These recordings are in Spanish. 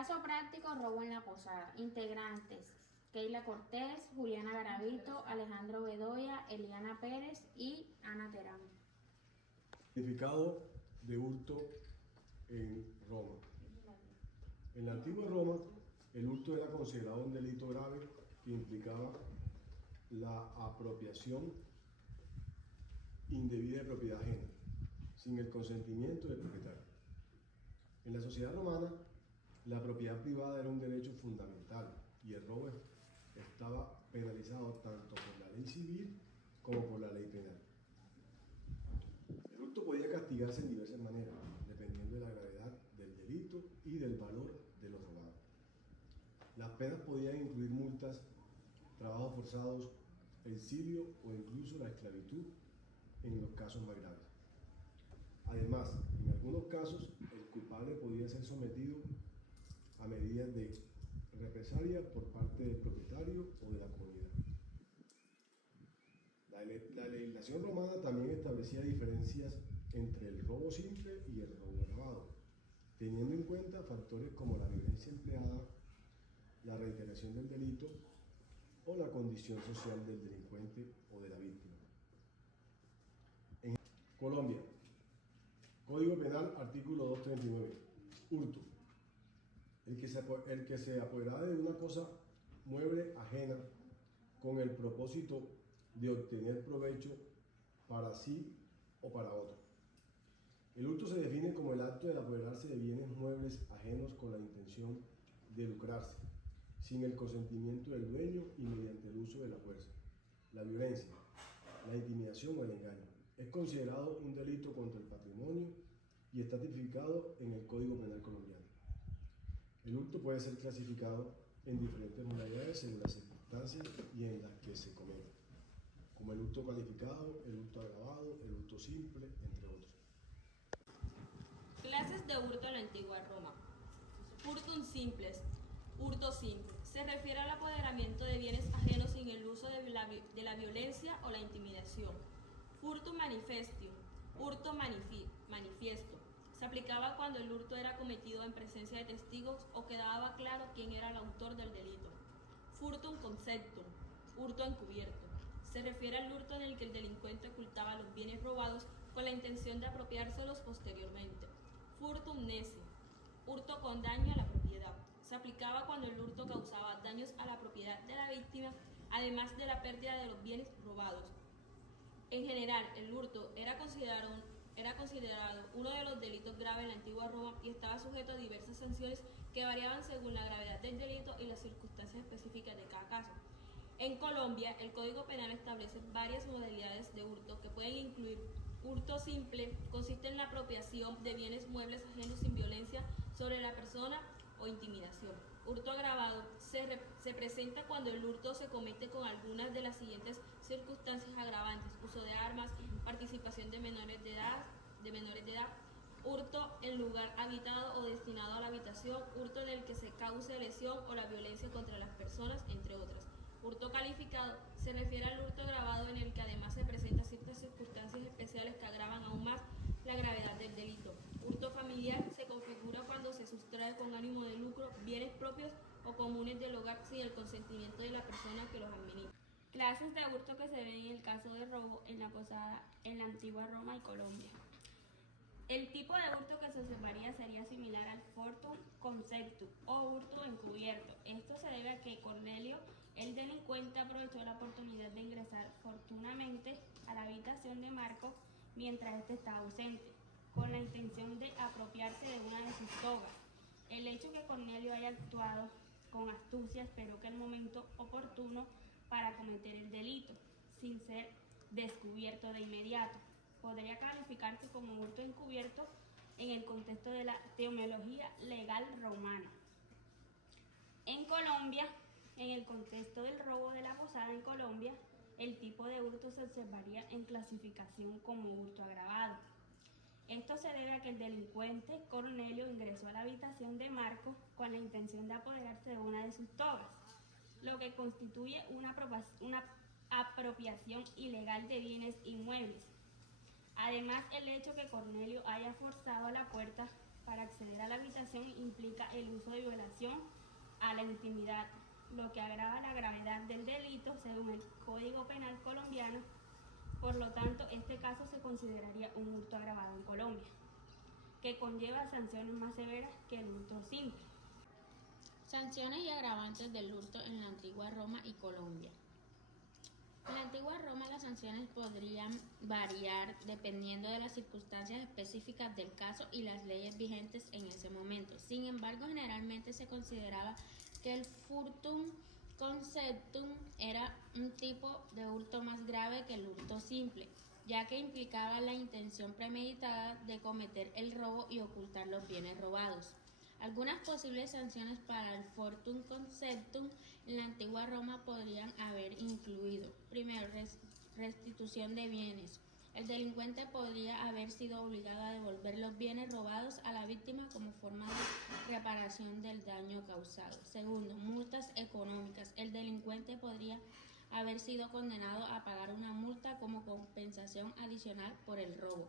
Caso práctico, robo en la posada. Integrantes: Keila Cortés, Juliana Garavito, Alejandro Bedoya, Eliana Pérez y Ana Terán. Significado de hurto en Roma. En la antigua Roma, el hurto era considerado un delito grave que implicaba la apropiación indebida de propiedad ajena, sin el consentimiento del propietario. En la sociedad romana, la propiedad privada era un derecho fundamental y el robo estaba penalizado tanto por la ley civil como por la ley penal. El hurto podía castigarse en diversas maneras, dependiendo de la gravedad del delito y del valor de lo robado. Las penas podían incluir multas, trabajos forzados, exilio o incluso la esclavitud en los casos más graves. Además, en algunos casos, el culpable podía ser sometido a medidas de represalia por parte del propietario o de la comunidad. La legislación romana también establecía diferencias entre el robo simple y el robo agravado, teniendo en cuenta factores como la violencia empleada, la reiteración del delito o la condición social del delincuente o de la víctima. En Colombia, Código Penal, artículo 239, hurto. El que se apoderara de una cosa mueble ajena con el propósito de obtener provecho para sí o para otro. El hurto se define como el acto de apoderarse de bienes muebles ajenos con la intención de lucrarse, sin el consentimiento del dueño y mediante el uso de la fuerza, la violencia, la intimidación o el engaño. Es considerado un delito contra el patrimonio y está tipificado en el Código Penal colombiano. El hurto puede ser clasificado en diferentes modalidades según las circunstancias y en las que se comete, como el hurto calificado, el hurto agravado, el hurto simple, entre otros. Clases de hurto en la antigua Roma. Hurtum simples. Hurto simple. Se refiere al apoderamiento de bienes ajenos sin el uso de la violencia o la intimidación. Hurtum manifestium. Hurto manifiesto. Se aplicaba cuando el hurto era cometido en presencia de testigos o quedaba claro quién era el autor del delito. Furtum conceptum. Hurto encubierto. Se refiere al hurto en el que el delincuente ocultaba los bienes robados con la intención de apropiárselos posteriormente. Furtum neci. Hurto con daño a la propiedad. Se aplicaba cuando el hurto causaba daños a la propiedad de la víctima, además de la pérdida de los bienes robados. En general, el hurto era considerado uno de los delitos graves en la antigua Roma y estaba sujeto a diversas sanciones que variaban según la gravedad del delito y las circunstancias específicas de cada caso. En Colombia, el Código Penal establece varias modalidades de hurto que pueden incluir hurto simple, consiste en la apropiación de bienes muebles ajenos sin violencia sobre la persona o intimidación. Hurto agravado se presenta cuando el hurto se comete con algunas de las siguientes circunstancias agravantes: uso de armas, participación de menores de edad, hurto en lugar habitado o destinado a la habitación, hurto en el que se cause lesión o la violencia contra las personas, entre otras. Hurto calificado se refiere al hurto agravado en el que además se presentan ciertas circunstancias especiales que agravan aún más la gravedad del delito. Hurto familiar se configura cuando se sustrae con ánimo de lucro bienes propios o comunes del hogar sin el consentimiento de la persona que los administra. Clases de hurto que se ven en el caso de robo en la posada en la antigua Roma y Colombia. El tipo de hurto que se observaría sería similar al furtum conceptum o hurto encubierto. Esto se debe a que Cornelio, el delincuente, aprovechó la oportunidad de ingresar fortunadamente a la habitación de Marco mientras éste estaba ausente, con la intención de apropiarse de una de sus togas. El hecho que Cornelio haya actuado con astucia esperó que el momento oportuno para cometer el delito, sin ser descubierto de inmediato, podría calificarse como hurto encubierto en el contexto de la terminología legal romana. En Colombia, en el contexto del robo de la posada en Colombia, el tipo de hurto se observaría en clasificación como hurto agravado. Esto se debe a que el delincuente Cornelio ingresó a la habitación de Marco con la intención de apoderarse de una de sus togas, lo que constituye una apropiación ilegal de bienes inmuebles. Además, el hecho que Cornelio haya forzado la puerta para acceder a la habitación implica el uso de violación a la intimidad, lo que agrava la gravedad del delito según el Código Penal colombiano. Por lo tanto, este caso se consideraría un hurto agravado en Colombia, que conlleva sanciones más severas que el hurto simple. Sanciones y agravantes del hurto en la antigua Roma y Colombia. En la antigua Roma las sanciones podrían variar dependiendo de las circunstancias específicas del caso y las leyes vigentes en ese momento. Sin embargo, generalmente se consideraba que el furtum conceptum era un tipo de hurto más grave que el hurto simple, ya que implicaba la intención premeditada de cometer el robo y ocultar los bienes robados. Algunas posibles sanciones para el furtum conceptum en la antigua Roma podrían haber incluido: primero, restitución de bienes. El delincuente podría haber sido obligado a devolver los bienes robados a la víctima como forma de reparación del daño causado. Segundo, multas económicas. El delincuente podría haber sido condenado a pagar una multa como compensación adicional por el robo.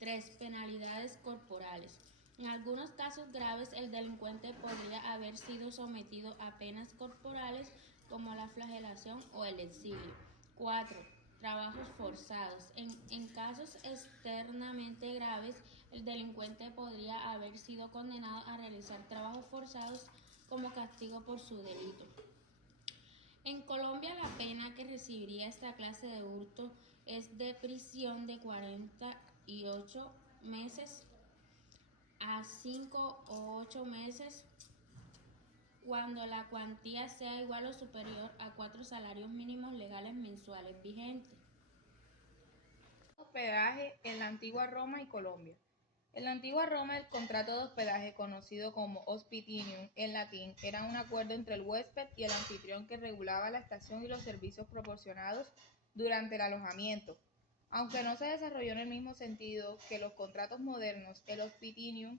3. Penalidades corporales. En algunos casos graves, el delincuente podría haber sido sometido a penas corporales como la flagelación o el exilio. 4. Trabajos forzados. En casos externamente graves, el delincuente podría haber sido condenado a realizar trabajos forzados como castigo por su delito. En Colombia, la pena que recibiría esta clase de hurto es de prisión de 48 meses a 5 o 8 meses cuando la cuantía sea igual o superior a 4 salarios mínimos legales mensuales vigentes. Hospedaje en la antigua Roma y Colombia. En la antigua Roma, el contrato de hospedaje, conocido como hospitinium en latín, era un acuerdo entre el huésped y el anfitrión que regulaba la estación y los servicios proporcionados durante el alojamiento. Aunque no se desarrolló en el mismo sentido que los contratos modernos, el hospitinium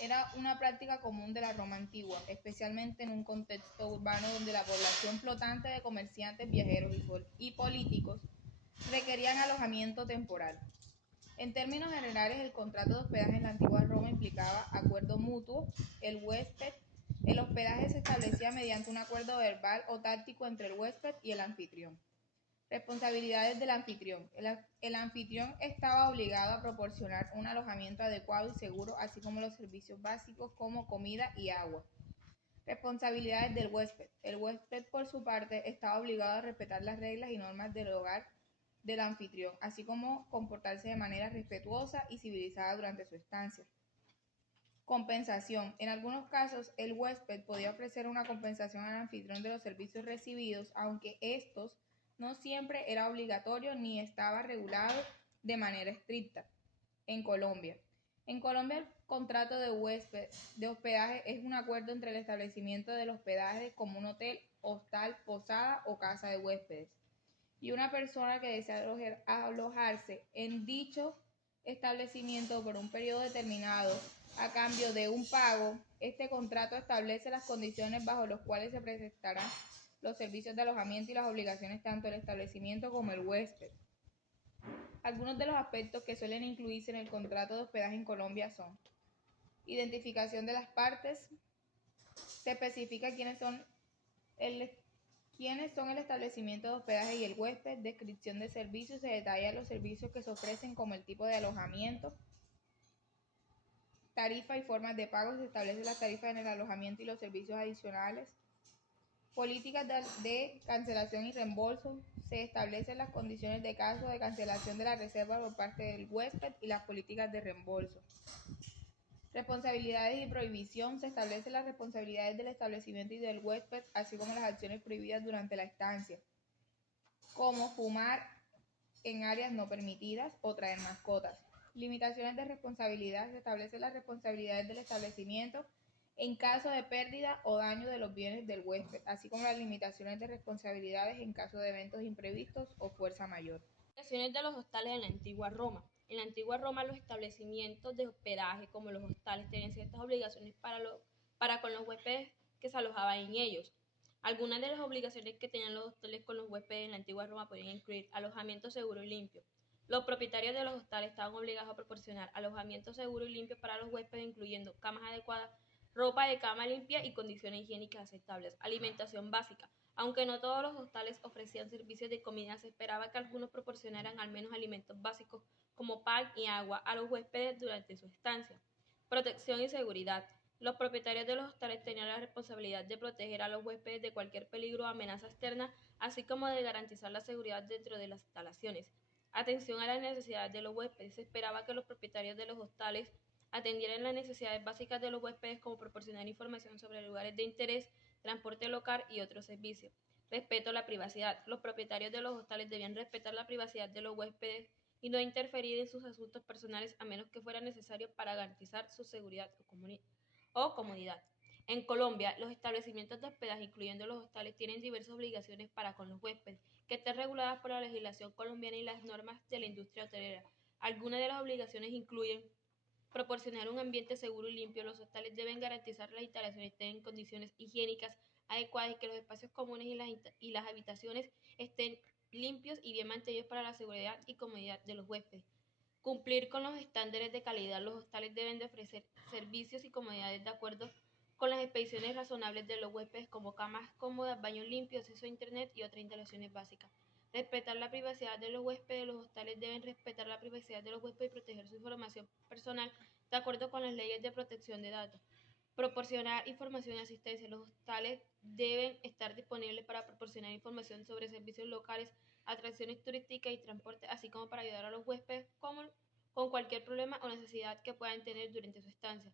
era una práctica común de la Roma antigua, especialmente en un contexto urbano donde la población flotante de comerciantes, viajeros y políticos requerían alojamiento temporal. En términos generales, el contrato de hospedaje en la antigua Roma implicaba acuerdo mutuo. El hospedaje se establecía mediante un acuerdo verbal o táctico entre el huésped y el anfitrión. Responsabilidades del anfitrión. El anfitrión estaba obligado a proporcionar un alojamiento adecuado y seguro, así como los servicios básicos como comida y agua. Responsabilidades del huésped. El huésped, por su parte, estaba obligado a respetar las reglas y normas del hogar del anfitrión, así como comportarse de manera respetuosa y civilizada durante su estancia. Compensación. En algunos casos, el huésped podía ofrecer una compensación al anfitrión de los servicios recibidos, aunque estos no siempre era obligatorio ni estaba regulado de manera estricta. En Colombia, el contrato de hospedaje es un acuerdo entre el establecimiento del hospedaje como un hotel, hostal, posada o casa de huéspedes y una persona que desea alojarse en dicho establecimiento por un periodo determinado a cambio de un pago. Este contrato establece las condiciones bajo las cuales se prestarán los servicios de alojamiento y las obligaciones tanto del establecimiento como el huésped. Algunos de los aspectos que suelen incluirse en el contrato de hospedaje en Colombia son: identificación de las partes, se especifica quiénes son el establecimiento de hospedaje y el huésped, descripción de servicios, se detallan los servicios que se ofrecen como el tipo de alojamiento, tarifa y formas de pago, se establecen las tarifas en el alojamiento y los servicios adicionales, políticas de cancelación y reembolso, se establecen las condiciones de caso de cancelación de la reserva por parte del huésped y las políticas de reembolso. Responsabilidades y prohibición, se establecen las responsabilidades del establecimiento y del huésped, así como las acciones prohibidas durante la estancia, como fumar en áreas no permitidas o traer mascotas. Limitaciones de responsabilidad, se establecen las responsabilidades del establecimiento en caso de pérdida o daño de los bienes del huésped, así como las limitaciones de responsabilidades en caso de eventos imprevistos o fuerza mayor. Obligaciones de los hostales en la antigua Roma. En la antigua Roma, los establecimientos de hospedaje, como los hostales, tenían ciertas obligaciones para con los huéspedes que se alojaban en ellos. Algunas de las obligaciones que tenían los hostales con los huéspedes en la antigua Roma podían incluir alojamiento seguro y limpio, Los propietarios de los hostales estaban obligados a proporcionar alojamiento seguro y limpio para los huéspedes, incluyendo camas adecuadas, ropa de cama limpia y condiciones higiénicas aceptables, alimentación básica. Aunque no todos los hostales ofrecían servicios de comida, se esperaba que algunos proporcionaran al menos alimentos básicos como pan y agua a los huéspedes durante su estancia. Protección y seguridad. Los propietarios de los hostales tenían la responsabilidad de proteger a los huéspedes de cualquier peligro o amenaza externa, así como de garantizar la seguridad dentro de las instalaciones. Atención a las necesidades de los huéspedes. Se esperaba que los propietarios de los hostales atendieran las necesidades básicas de los huéspedes, como proporcionar información sobre lugares de interés, transporte local y otros servicios. Respeto a la privacidad. Los propietarios de los hostales debían respetar la privacidad de los huéspedes y no interferir en sus asuntos personales a menos que fuera necesario para garantizar su seguridad o comodidad. En Colombia, los establecimientos de hospedaje, incluyendo los hostales, tienen diversas obligaciones para con los huéspedes, que están reguladas por la legislación colombiana y las normas de la industria hotelera. Algunas de las obligaciones incluyen proporcionar un ambiente seguro y limpio. Los hostales deben garantizar que las instalaciones estén en condiciones higiénicas adecuadas y que los espacios comunes y las habitaciones estén limpios y bien mantenidos para la seguridad y comodidad de los huéspedes. Cumplir con los estándares de calidad. Los hostales deben de ofrecer servicios y comodidades de acuerdo con las expectativas razonables de los huéspedes, como camas cómodas, baños limpios, acceso a internet y otras instalaciones básicas. Respetar la privacidad de los huéspedes. Los hostales deben respetar la privacidad de los huéspedes y proteger su información personal de acuerdo con las leyes de protección de datos. Proporcionar información y asistencia. Los hostales deben estar disponibles para proporcionar información sobre servicios locales, atracciones turísticas y transporte, así como para ayudar a los huéspedes con cualquier problema o necesidad que puedan tener durante su estancia.